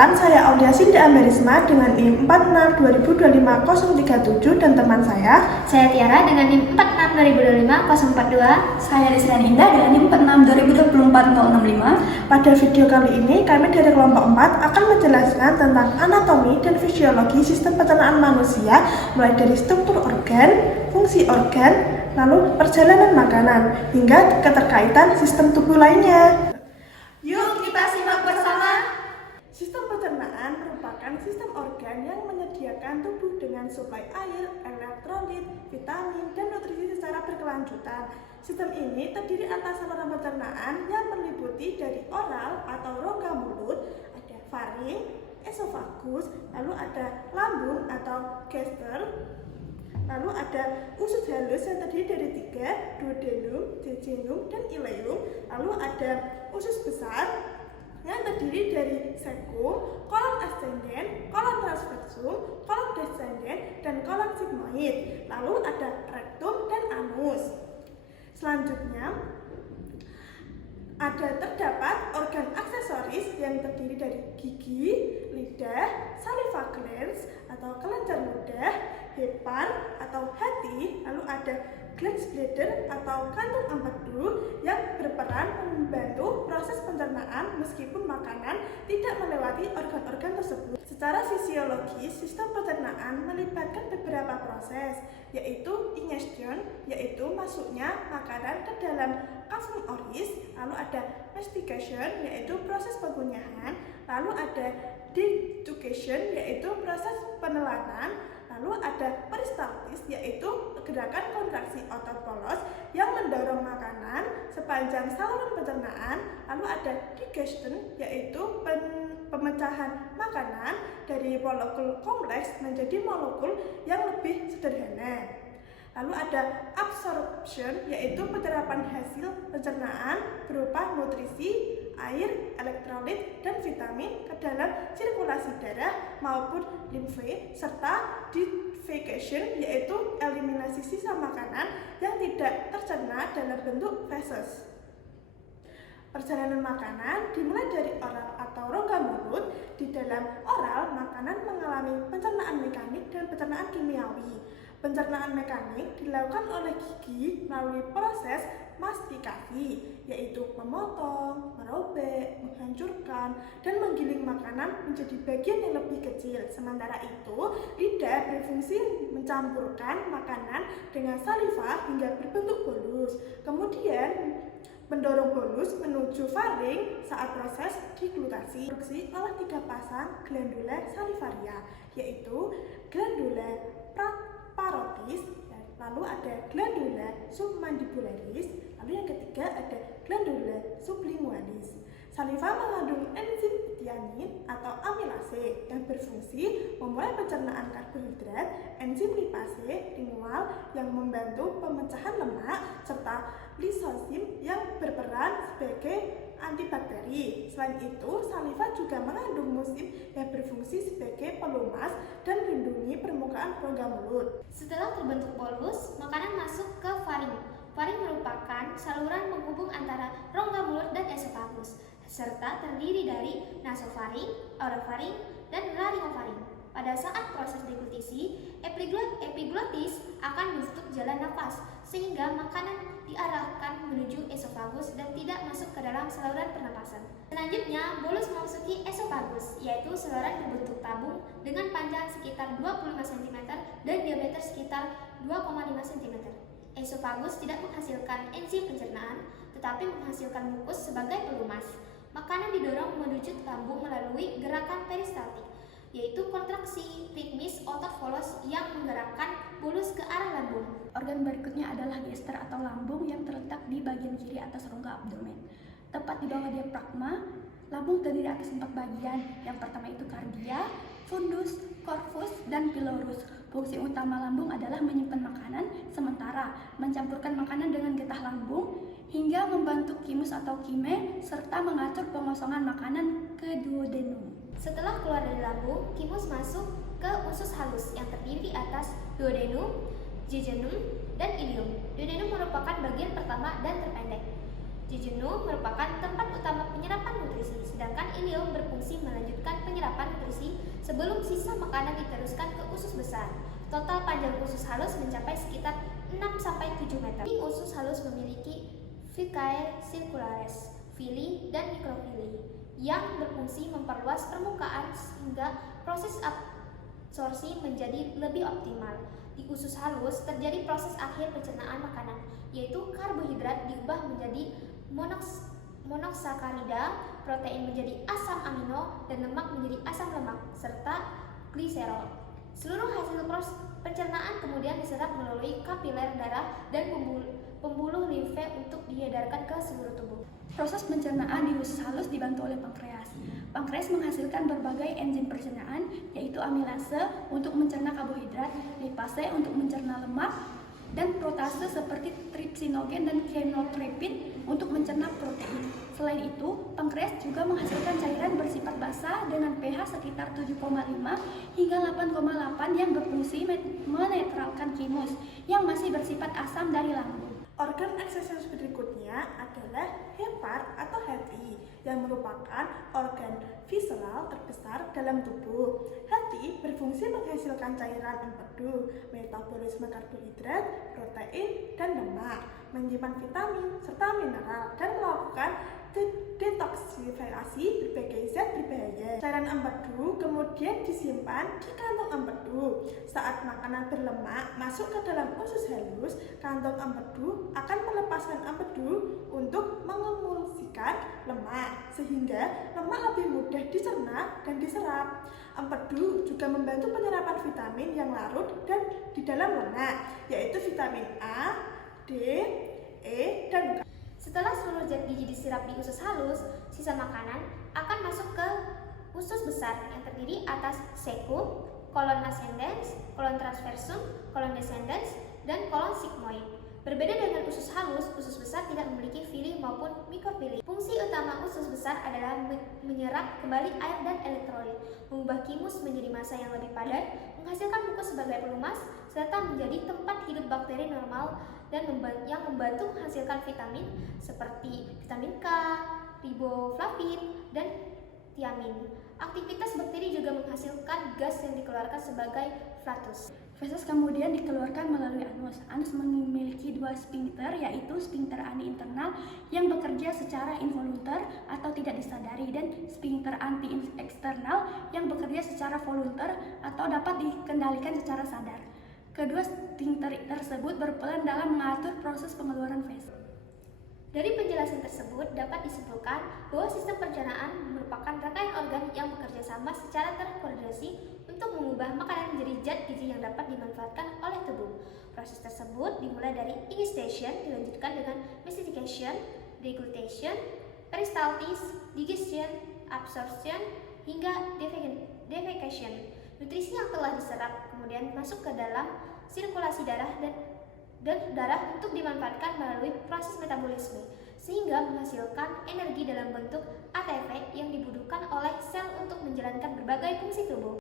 Perkenalkan, saya Aulia Sinda Ambarisma dengan NIM 462025-037 dan teman saya Tiara dengan NIM 462025-042. Saya Desrian Indah dengan NIM 462024-065. Pada video kali ini, kami dari kelompok 4 akan menjelaskan tentang anatomi dan fisiologi sistem pencernaan manusia, mulai dari struktur organ, fungsi organ, lalu perjalanan makanan, hingga keterkaitan sistem tubuh lainnya. Yuk kita simak bersama. Sistem pencernaan merupakan sistem organ yang menyediakan tubuh dengan suplai air, elektrolit, vitamin, dan nutrisi secara berkelanjutan. Sistem ini terdiri atas saluran pencernaan yang meliputi dari oral atau rongga mulut, ada faring, esofagus, lalu ada lambung atau gaster, lalu ada usus halus yang terdiri dari 3, duodenum, jejunum, dan ileum, lalu ada usus besar yang terdiri dari cecum, kolon ascendens, kolon transversum, kolon descendens, dan kolon sigmoid. Lalu ada rektum dan anus. Selanjutnya, terdapat organ aksesoris yang terdiri dari gigi, lidah, saliva glands atau kelenjar ludah, hepar atau hati, lalu ada glans bladder atau kantung empedu yang berperan membantu proses pencernaan meskipun makanan tidak melewati organ-organ tersebut. Secara fisiologis, sistem pencernaan melibatkan beberapa proses, yaitu ingestion, yaitu masuknya makanan ke dalam kafum oris, lalu ada mastication, yaitu proses pengunyahan, lalu ada deglutition, yaitu proses penelanan, lalu ada peristaltis, yaitu gerakan kontraksi otot polos yang mendorong makanan sepanjang saluran pencernaan, lalu ada digestion, yaitu pemecahan makanan dari molekul kompleks menjadi molekul yang lebih sederhana. Lalu ada absorption, yaitu penyerapan hasil pencernaan berupa nutrisi, air, elektrolit, dan vitamin ke dalam sirkulasi darah maupun limfe, serta defecation, yaitu eliminasi sisa makanan yang tidak tercerna dalam bentuk feses. Perjalanan makanan dimulai dari oral atau rongga mulut. Di dalam oral, makanan mengalami pencernaan mekanik dan pencernaan kimiawi. Pencernaan mekanik dilakukan oleh gigi melalui proses mastikasi, yaitu memotong, merobek, menghancurkan, dan menggiling makanan menjadi bagian yang lebih kecil. Sementara itu, lidah berfungsi mencampurkan makanan dengan saliva hingga berbentuk bolus. Kemudian mendorong bolus menuju faring saat proses deglutasi diproduksi oleh 3 pasang glandula salivaria, yaitu glandula parotis, lalu ada glandula submandibularis, lalu yang ketiga ada glandula sublingualis. Saliva mengandung enzim tianin atau amilase yang berfungsi memulai pencernaan karbohidrat, enzim lipase lingual yang membantu pemecahan lemak, serta lisosim yang berperan sebagai antibakteri. Selain itu, saliva juga mengandung musim yang berfungsi sebagai pelumas dan melindungi permukaan rongga mulut. Setelah terbentuk bolus, makanan masuk ke faring. Faring merupakan saluran penghubung antara rongga mulut dan esofagus, serta terdiri dari nasofaring, orofaring, dan laryngofaring. Pada saat proses deglutisi, epiglotis akan menutup jalan nafas, sehingga makanan diarahkan menuju esofagus dan tidak masuk ke dalam saluran pernapasan. Selanjutnya, bolus memasuki esofagus, yaitu saluran berbentuk tabung dengan panjang sekitar 25 cm dan diameter sekitar 2,5 cm. Esofagus tidak menghasilkan enzim pencernaan, tetapi menghasilkan mukus sebagai pelumas. Makanan didorong menuju lambung melalui gerakan peristaltik, yaitu kontraksi ritmis otot polos yang menggerakkan bolus ke arah lambung. Organ berikutnya adalah gaster atau lambung yang terletak di bagian kiri atas rongga abdomen. Tepat di bawah diafragma, lambung terdiri atas 4 bagian. Yang pertama itu kardia, fundus, corpus, dan pylorus. Fungsi utama lambung adalah menyimpan makanan, sementara mencampurkan makanan dengan getah lambung, hingga membantu kimus atau kime, serta mengatur pengosongan makanan ke duodenum. Setelah keluar dari lambung, kimus masuk ke usus halus yang terdiri atas duodenum, jejunum, dan ileum. Duodenum merupakan bagian pertama dan terpendek. Jejunum merupakan tempat utama penyerapan nutrisi, sedangkan ileum berfungsi melanjutkan penyerapan nutrisi sebelum sisa makanan diteruskan ke usus besar. Total panjang usus halus mencapai sekitar 6-7 meter. Usus halus memiliki villi circularis, villi dan mikrovili yang berfungsi memperluas permukaan sehingga proses absorpsi menjadi lebih optimal. Di usus halus terjadi proses akhir pencernaan makanan, yaitu karbohidrat diubah menjadi monosakarida, protein menjadi asam amino, dan lemak menjadi asam lemak, serta gliserol. Seluruh hasil proses pencernaan kemudian diserap melalui kapiler darah dan pembuluh limfe untuk diedarkan ke seluruh tubuh. Proses pencernaan di usus halus dibantu oleh pankreas. Pankreas menghasilkan berbagai enzim pencernaan, yaitu amilase untuk mencerna karbohidrat, lipase untuk mencerna lemak, dan protase seperti trypsinogen dan phenotrypin untuk mencerna protein. Selain itu, pankreas juga menghasilkan cairan bersifat basah dengan pH sekitar 7,5 hingga 8,8 yang berfungsi menetralkan thymus yang masih bersifat asam dari lambung. Organ eksesoris berikutnya adalah hepar atau hati yang merupakan organ visceral terbesar dalam tubuh. Hati berfungsi menghasilkan cairan empedu, metabolisme karbohidrat, protein, dan lemak, menyimpan vitamin serta mineral, dan melakukan detoksifikasi berbagai zat berbahaya. Cairan empedu kemudian disimpan di kantong empedu. Saat makanan berlemak masuk ke dalam usus halus, kantong empedu akan melepaskan empedu untuk mengemulsikan lemak, sehingga lemak lebih mudah dicerna dan diserap. Empedu juga membantu penyerapan vitamin yang larut dan di dalam lemak, yaitu vitamin A, D, E, dan K. Setelah seluruh zat gizi diserap di usus halus, sisa makanan akan masuk ke usus besar yang terdiri atas cecum, colon ascendens, colon transversum, colon descendens, dan colon sigmoid. Berbeda dengan usus halus, usus besar tidak memiliki villi maupun mikrovili. Fungsi utama usus besar adalah menyerap kembali air dan elektrolit, mengubah thymus menjadi massa yang lebih padat, menghasilkan mukus sebagai pelumas, serta menjadi tempat hidup bakteri normal dan yang membantu menghasilkan vitamin seperti vitamin K, riboflavin, dan tiamin. Aktivitas bakteri juga menghasilkan gas yang dikeluarkan sebagai flatus. Feses kemudian dikeluarkan melalui anus. Anus memiliki dua sphincter, yaitu sphincter ani internal yang bekerja secara involuntar atau tidak disadari, dan sphincter anti eksternal yang bekerja secara voluntar atau dapat dikendalikan secara sadar. Kedua sphincter tersebut berperan dalam mengatur proses pengeluaran feses. Dari penjelasan tersebut dapat disimpulkan bahwa sistem pencernaan merupakan rangkaian organ yang bekerja sama secara terkoordinasi untuk mengubah makanan menjadi zat gizi yang dapat dimanfaatkan oleh tubuh. Proses tersebut dimulai dari ingestion, dilanjutkan dengan mastication, deglutition, peristaltis, digestion, absorption, hingga defecation. Nutrisi yang telah diserap kemudian masuk ke dalam sirkulasi darah dan darah untuk dimanfaatkan melalui proses metabolisme, sehingga menghasilkan energi dalam bentuk ATP yang dibutuhkan oleh sel untuk menjalankan berbagai fungsi tubuh.